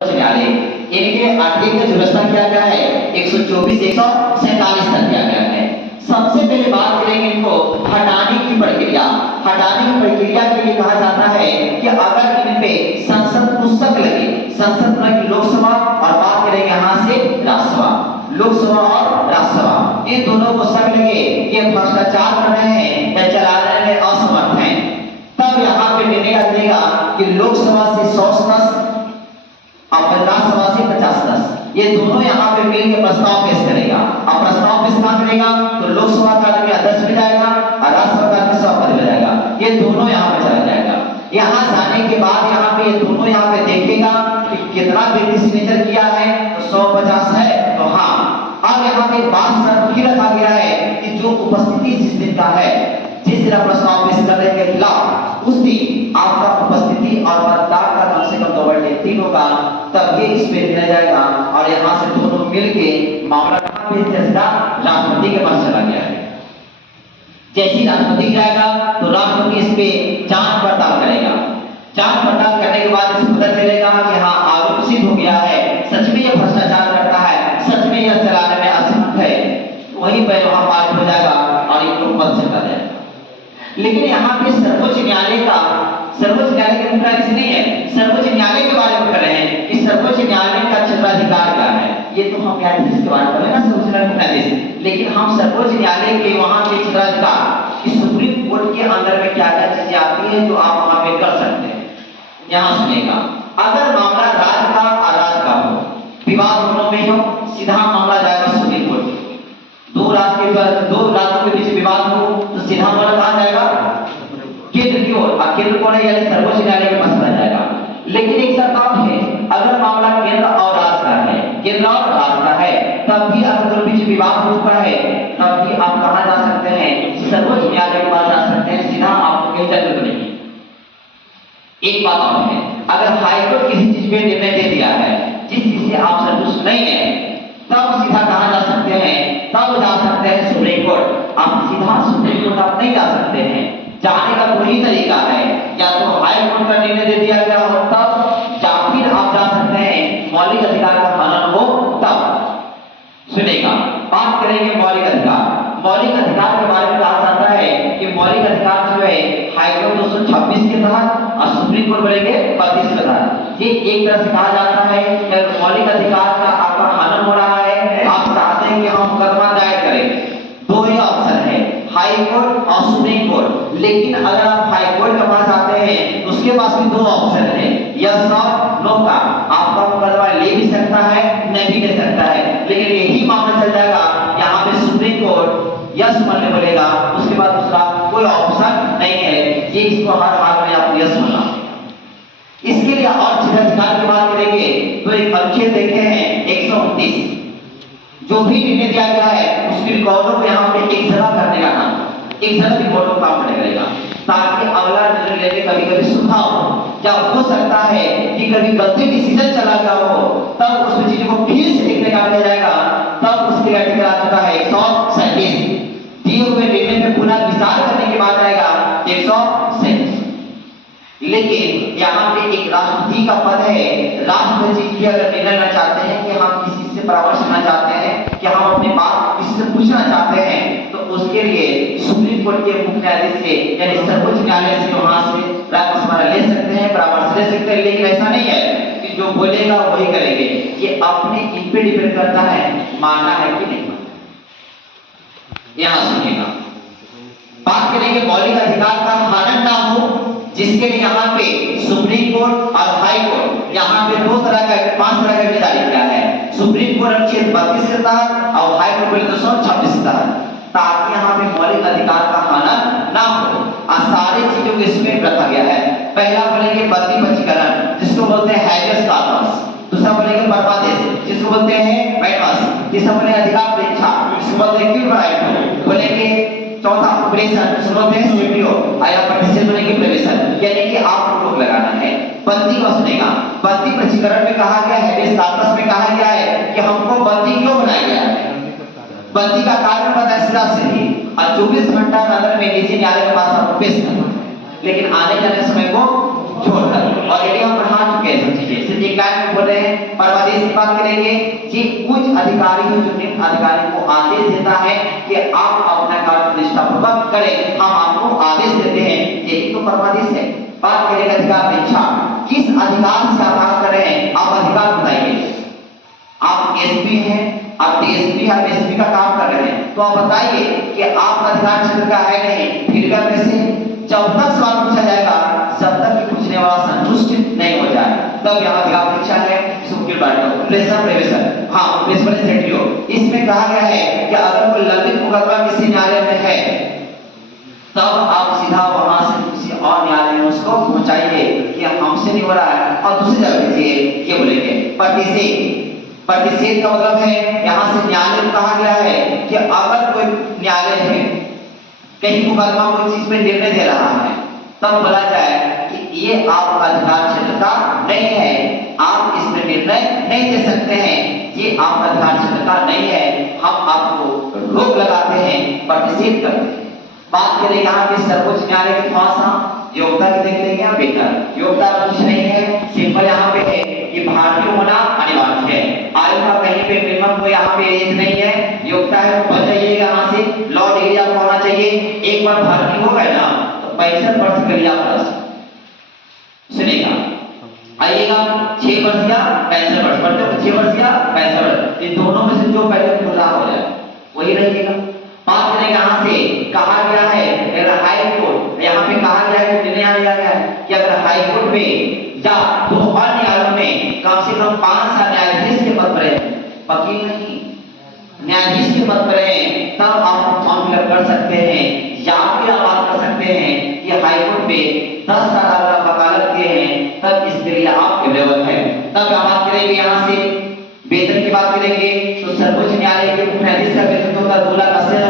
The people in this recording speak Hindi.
न्यायालय इनके आर्टिकल की व्यवस्था किया गया है 124 147 तक किया गया है। सबसे पहले बात करेंगे इनको हटाने की प्रक्रिया। हटाने की प्रक्रिया के लिए कहा जाता है कि अगर इन पे संसद पुस्तक लगे, संसद में लोकसभा और बात करेंगे यहाँ से राज्यसभा, लोकसभा और राज्यसभा, इन दोनों को सब लगे ये भ्रष्टाचार कर रहे हैं या चलाने में असमर्थ हैं, तब यहाँ पे निर्णय लेगा कि लोकसभा से 100 सदस्य और राज्यसभा से 50 सदस्य, ये दोनों यहाँ पे मिलकर प्रस्ताव पेश करेगा। और प्रस्ताव पेश कहाँ करेगा तो लोकसभा का अध्यक्ष में जाएगा और राज्यसभा का सभापति में जाएगा, ये दोनों यहाँ पे चला जाएगा। यहाँ जाने के बाद यहाँ पे ये दोनों यहाँ पे देखेगा कि कितना व्यक्ति सिग्नेचर किया है, तो 150 है तो हाँ। अब यहाँ पे बात शर्त भी रखा गया है कि जो उपस्थिति जिस दिन का है, जिस दिन प्रस्ताव पेश करने के खिलाफ, उस दिन आपका उपस्थिति और मतदान का कम से कम 2/3 होगा, तब ये इस पे लिया जाएगा। और यहाँ से दोनों मिलके मामला राष्ट्रपति के पास चला गया है। जैसे राष्ट्रपति जाएगा तो राष्ट्रपति इस पे जांच पड़ताल करेगा। जांच पड़ताल करने के बाद इसे पता चलेगा कि हाँ आरोप सिद्ध हो गया है, सच में ये भ्रष्टाचार करता है, सच में यह चलाने में असमर्थ है, वहीं पर वहां पारित हो जाएगा और इनको पद से हटा जाएगा। लेकिन यहाँ पे सर्वोच्च न्यायालय का मुद्दा नहीं है, सर्वोच्च न्यायालय के बारे में कर रहे हैं कि सर्वोच्च न्यायालय का क्षेत्राधिकार क्या है। ये तो हम न्यायाधीश के बारे में कर रहे हैं ना, सर्वोच्च न्यायाधीश, लेकिन हम सर्वोच्च न्यायालय के वहां के क्षेत्राधिकार कि सुप्रीम कोर्ट के अंदर में क्या क्या चीजें आती है जो आप वहां पे कर सकते हैं। यहाँ सुनेगा, अगर मामला राज्य का अराज का हो, विवाद दोनों में हो, सीधा मामला जाएगा सुप्रीम कोर्ट। दो राज्यों के बीच विवाद हो तो सीधा मामला कहां जाएगा केंद्र की ओर, केंद्र कौन है यानी सर्वोच्च न्यायालय के पास चला जाएगा। लेकिन एक शर्त है, अगर मामला केंद्र और राज्य का है, केंद्र और राज्य का है, तब भी अगर दोनों बीच विवाद हो चुका है, तब भी आप कहां जा सकते हैं, सर्वोच्च न्यायालय के पास जा सकते हैं, सीधा आपको कहीं जरूरत नहीं। एक बात और है, अगर हाईकोर्ट किसी चीज पे निर्णय दे दिया है जिस चीज से आप संतुष्ट नहीं है, तब सीधा कहां जा सकते हैं, तब जा सकते हैं सुप्रीम कोर्ट। आप सीधा सुप्रीम कोर्ट आप नहीं जा सकते हैं, जाने का कोई तरीका है, या तो हाई कोर्ट का निर्णय दे दिया गया हो तब, या फिर आप जा सकते हैं मौलिक अधिकार का हनन हो तब। सुनेगा, बात करेंगे मौलिक अधिकार। मौलिक अधिकार के बारे में कहा जाता है कि मौलिक अधिकार जो है हाईकोर्ट 226 के तहत और सुप्रीम कोर्ट बोलेंगे 32 के तहत। ये एक तरह से कहा जाता है कि मौलिक अधिकार का आपका हनन हो रहा है, आप चाहते हैं कि हम मुकदमा दायर करें, दो ही ऑप्शन है, हाई कोर्ट और सुप्रीम कोर्ट। लेकिन अगर आप हाई कोर्ट के पास आते हैं उसके पास भी दो ऑप्शन है, यस और नो का, आपका मुकदमा ले भी सकता है नहीं भी ले सकता है। लेकिन यही मामला चल जाएगा यहाँ पे सुप्रीम कोर्ट यस मानने बोलेगा, उसके बाद दूसरा कोई ऑप्शन नहीं है, ये इसको हर हाल में आपको यस मानना। इसके लिए और क्षेत्राधिकार की बात करेंगे तो एक अनुच्छेद देखे हैं 129, जो भी निर्णय दिया गया है उसकी रिकॉर्डों को यहाँ पे एक जगह करने का काम, एक जगह रिकॉर्डों का काम करेगा, ताकि अगला निर्णय लेने कभी सुविधा हो। जब हो सकता है कि कभी गलती डिसीजन चला गया हो, तब उस चीज को फिर से देखने का दिया जाएगा, तब उसके आर्टिकल आ चुका है 137, दिए हुए निर्णय में पुनः विचार करने के बाद आएगा 137। लेकिन यहाँ पे एक राष्ट्रपति का पद है, राष्ट्रपति जी अगर निर्णय लेना चाहते हैं कि हम किसी से परामर्श करना चाहते हैं कि हम अपनी बात किसी से पूछना चाहते हैं, तो उसके लिए सुप्रीम कोर्ट के मुख्य न्यायाधीश से यानी सर्वोच्च न्यायालय से वहां से राय मशवरा ले सकते हैं, परामर्श ले सकते हैं। लेकिन ऐसा नहीं है कि जो बोलेगा वही करेंगे, ये अपने इन पे डिपेंड करता है मानना है कि नहीं मानना। यहाँ सुनिएगा, बात करेंगे मौलिक अधिकार का हनन ना हो, जिसके लिए यहाँ पे सुप्रीम कोर्ट और हाई कोर्ट यहाँ पे 5 तरह का जारी किया है। सुप्रीम कोर्ट अनुच्छेद 32 के तहत और हाई कोर्ट 226 के तहत, ताकि यहाँ पे मौलिक अधिकार का हनन ना हो। सारी चीजों को इसमें रखा गया है। पहला बोलेंगे प्रतिपक्षीकरण, जिसको बोलते हैं हैबियस कॉर्पस, दूसरा बोलेंगे परमादेश, जिसको बोलते हैं बैटवास, तीसरा बोलेंगे अधिकार परीक्षा, जिसको बोलते हैं क्यूट राइट, बोलेंगे चौथा ऑपरेशन, जिसको बोलते हैं सीपीओ, आया पर बोलेंगे प्रिवेशन, यानी कि आपको रोक लगाना है। बंदी का सुनेगा, बंदी प्रक्षीकरण में कहा गया है, हैबियस कॉर्पस में कहा गया है कि हमको बंदी क्यों बनाया गया है। बंदी का कारण पता है सीधा सीधी, और 24 घंटा अंदर में निजी न्यायालय के पास आपको पेश करना है, लेकिन आने जाने समय को छोड़कर ऑलरेडी हम पढ़ा चुके हैं सब चीजें। सिर्फ एक लाइन में बोल रहे हैं परमादेश की बात करेंगे कि उच्च अधिकारी जो निम्न अधिकारी को आदेश देता है कि आप अपना कार्य निष्ठापूर्वक करें, हम आपको आदेश देते हैं, यही तो परमादेश है। बात करेंगे अधिकार इच्छा, किस अधिकार से आप काम कर रहे हैं, आप अधिकार बताइए। आप एसपी हैं, आप डीएसपी आप एसपी का काम कर रहे हैं, तो आप बताइए कि आपका अधिकार क्षेत्र का है नहीं, फिर का कैसे? जब तक सवाल पूछा जाएगा जब तक कि पूछने वाला संतुष्ट नहीं हो जाए तब यहाँ अधिकार इच्छा है। सुप्रीम कोर्ट प्रेशर प्रेवेशन, हाँ प्रिंसिपल सेक्रेटरी, इसमें कहा गया है कि अगर कोई लंबित मुकदमा किसी न्यायालय में है तब आप सीधा वहां से किसी और न्यायालय में उसको पहुंचाइए कि हमसे नहीं हो रहा है और दूसरी जगह भेजिए। ये बोलेंगे प्रतिषेध। प्रतिषेध का मतलब है यहाँ से न्यायालय को कहा गया है कि अगर कोई न्यायालय है कहीं मुकदमा कोई चीज पे निर्णय दे रहा है तब बोला जाए कि ये आपका अधिकार क्षेत्र का नहीं है, आप इसमें निर्णय नहीं दे सकते हैं, ये आपका अधिकार क्षेत्र का नहीं है, हम आपको रोक लगाते हैं, प्रतिषेध करते हैं। बात करें यहाँ पे सर्वोच्च न्यायालय के पास योग्यता की देख लेंगे, बेहतर योग्यता कुछ नहीं है, सिंपल यहाँ पे है कि भारतीय होना अनिवार्य है। आयु का कहीं पे मिनिमम कोई यहाँ पे एज नहीं है, योग्यता है तो बच जाइएगा यहाँ से, लॉ डिग्री आपको होना चाहिए। एक बार भर्ती हो गए ना तो 65 वर्ष के लिए प्लस सुनेगा आइएगा, 6 वर्ष या 65 वर्ष, मतलब 6 वर्ष या 65 वर्ष, इन दोनों में से जो पहले पूरा हो जाए वही रहिएगा। बात करें यहाँ से कहा गया है अगर हाई कोर्ट, यहाँ पे कहा गया है कि निर्णय लिया गया है कि अगर हाई कोर्ट में या दो और न्यायालयों में कम से कम 5 साल न्यायाधीश के पद पर है, वकील नहीं न्यायाधीश के पद पर है, तब आप फॉर्म फिलअप कर सकते हैं या फिर आप बात कर सकते हैं कि हाई कोर्ट में 10 साल अगर आप वकालत किए हैं तब इसके लिए आप एलिजिबल हैं। तब हम बात करेंगे यहाँ से वेतन की बात करेंगे तो सर्वोच्च न्यायालय के मुख्य न्यायाधीश का वेतन होता है 2,80,000